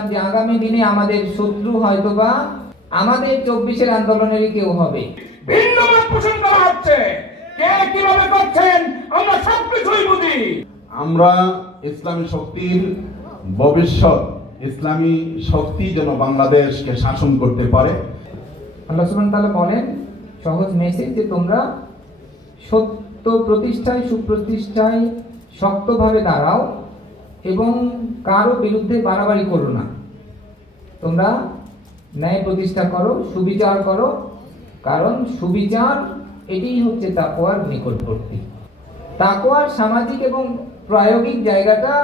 যে আগামী দিনে আমাদের শত্রু হয়তোবা আমাদের 24-এর আন্দোলনেরই কেউ হবে। ভিন্ন মত পোষণ করা হচ্ছে, কে কিভাবে করছেন আমরা সবকিছুই বুঝি। আমরা ইসলামী শক্তির ভবিষ্যৎ, ইসলামী শক্তি যেন বাংলাদেশকে শাসন করতে পারে। আল্লাহ সুবহানাহু ওয়া তাআলা বলেন, সহজ মেসেজ, যে তোমরা সত্য প্রতিষ্ঠায়, সুপ্রতিষ্ঠায় শক্তভাবে দাঁড়াও এবং কারো বিরুদ্ধে বাড়াবাড়ি করো না। তোমরা ন্যায় প্রতিষ্ঠা করো, সুবিচার করো, কারণ সুবিচার এটাই হচ্ছে তাকওয়ার নিকটবর্তী। তাকওয়ার সামাজিক এবং প্রায়োগিক জায়গাটা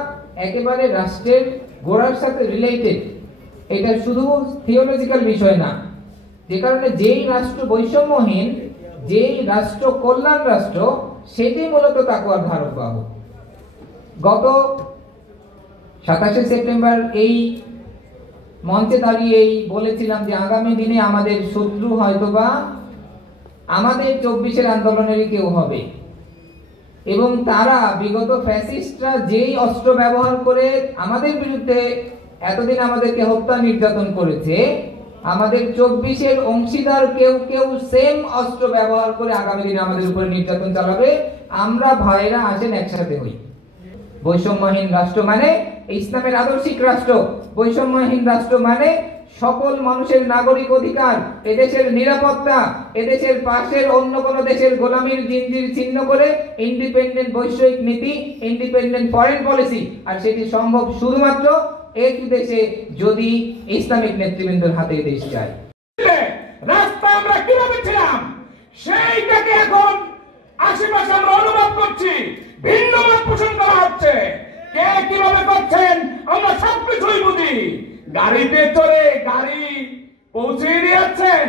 একেবারে রাষ্ট্রের গোড়ার সাথে রিলেটেড। এটা শুধু থিওলজিক্যাল বিষয় না, যে কারণে যেই রাষ্ট্র বৈষম্যহীন, যেই রাষ্ট্র কল্যাণ রাষ্ট্র, সেটাই মূলত তাকওয়ার ধারক বাহক। গত 27শে সেপ্টেম্বর এই মঞ্চে দাঁড়িয়ে বলেছিলাম যে আগামী দিনে আমাদের শত্রু হয়তোবা আমাদের 24-এর আন্দোলনেরই কেউ হবে, এবং তারা বিগত ফ্যাসিস্টরা যেই অস্ত্র ব্যবহার করে আমাদের বিরুদ্ধে এতদিন আমাদেরকে হত্যা নির্যাতন করেছে, আমাদের 24-এর অংশীদার কেউ কেউ সেম অস্ত্র ব্যবহার করে আগামী দিনে আমাদের উপরে নির্যাতন চালাবে। আমরা ভাইরা আসেন একসাথে হই। বৈষম্যহীন রাষ্ট্র মানে ইসলামের আদর্শিক রাষ্ট্র। বৈষম্যহীন রাষ্ট্র মানে সকল মানুষের নাগরিক অধিকার, এদেশের নিরাপত্তা, এদেশের পাশের অন্য কোন দেশের গোলামির জিনজির ছিন্ন করে ইন্ডিপেন্ডেন্ট বৈষয়িক নীতি, ইন্ডিপেন্ডেন্ট ফরেন পলিসি। আর সেটি সম্ভব শুধুমাত্র এক দেশে, যদি ইসলামিক নেতৃবৃন্দের হাতে দেশ যায়। রাস্তা আমরা কিভাবে ছিলাম সেইটাকে এখন আশেপাশে আমরা অনুভব করছি। ভিন্ন মত পোষণ করা হচ্ছে, কে কিভাবে করছেন আমরা সবকিছুই বুঝি। গাড়িতে চড়ে গাড়ি পৌঁছে দিয়েছেন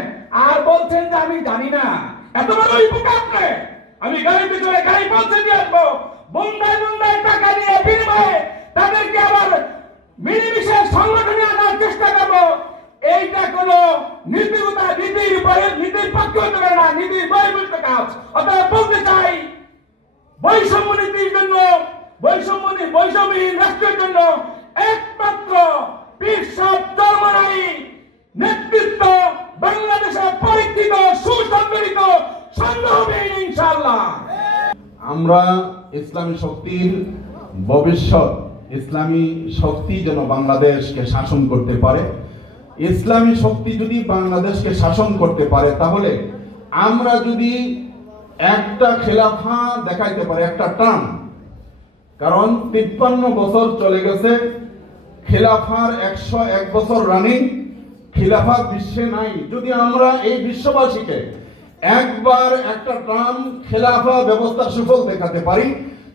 আর বলছেন যে আমি জানি না। এত বড় বোকা আপনি! আমি গাড়িতে চড়ে গাড়ি পৌঁছে দিয়ে আসবো, বন্দায় বন্দায় টাকা নিয়ে বিনিময়ে তাদেরকে আবার মিলেমিশে সংগঠনে আনার চেষ্টা করবো। এইটা কোন নীতিগতা নীতির পক্ষে হতে পারে না, নীতির বহির্ভূত কাজ। অতএব বলতে চাই, বৈষম্য নীতির জন্য, বৈষম্যহীন রাষ্ট্রের জন্য একমাত্র পীর সাহেব চরমনাই নেতৃত্ব বাংলাদেশে পরীক্ষিত, সুসংগঠিত, সন্দেহহীন ইনশাআল্লাহ। আমরা ইসলামী শক্তির ভবিষ্যৎ, ইসলামী শক্তি যেন বাংলাদেশকে শাসন করতে পারে। ইসলামী শক্তি যদি বাংলাদেশকে শাসন করতে পারে, তাহলে আমরা যদি একটা খেলাফা দেখাইতে পারি, একটা টান, কারণ 53 বছর চলে গেছে, খেলাফার 101 বছর রানিং, খেলাফা বিশ্বে নাই। যদি আমরা এই বিশ্ববাসীকে একবার একটা টান খেলাফা ব্যবস্থা সুফল দেখাতে পারি,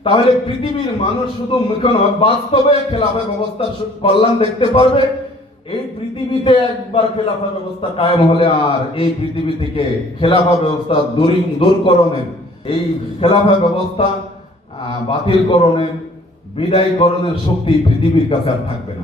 তাহলে পৃথিবীর মানুষ শুধু মুখে নয়, বাস্তবে খেলাফা ব্যবস্থার কল্যাণ দেখতে পারবে। এই পৃথিবীতে একবার খেলাফা ব্যবস্থা কায়েম হলে আর এই পৃথিবী থেকে খেলাফা ব্যবস্থা দূরকরণের, এই খেলাফা ব্যবস্থা বাতিলকরণের, বিদায়করণের শক্তি পৃথিবীর কাছে আর থাকবে না।